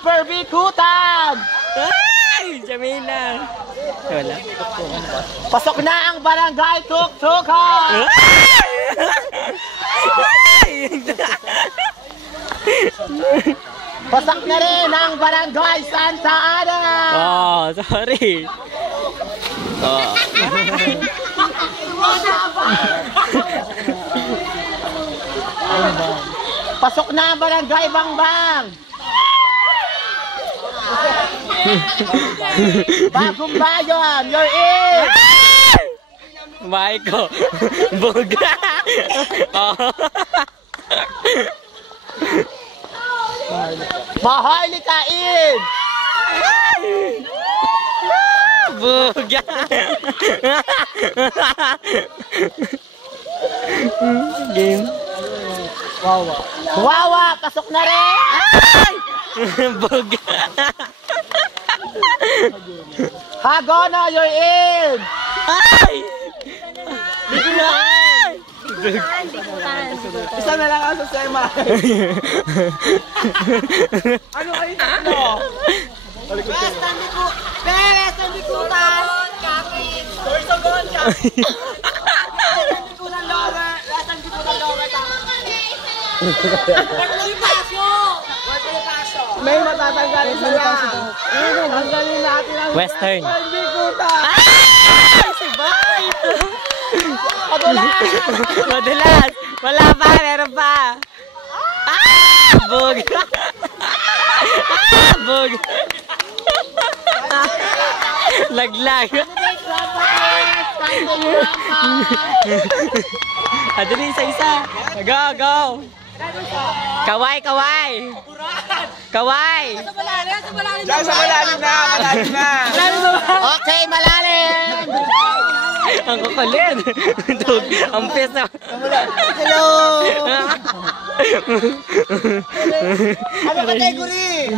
perbikutan! Ay! Jamila! Wala. Pasok na ang barangay Tuktukan! Pasok na rin ang barangay Santa Ana! Oh, sorry. Oh. Pasok na ang barangay Bangbang! Bagong Bayan, you're in! Maiko. Buga. Oh. Maharlika in! Buga. Game. Wawa, pasok na rin! Buga. Hagona, you're in! Ay! Isa na lang ang sasema. Ano kayo tatlo? Western Bikutan! Sorsogon ka! Western Bikutan lover! Western Bikutan lover! May matatanggalin sa lang. Tanggalin natin ang Western. Bikutan! Sabay! Madulas! Madulas! Wala pa! Meron pa! Ah! Bug! Ah! Bug! Laglag! Adali, isa-isa! Go! Go! Kaway! Kaway! Kaway! Diyan sa malalim na! Malalim na! Okay, malalim! Ang kukulit! Ang pesa! Hello! Ano category?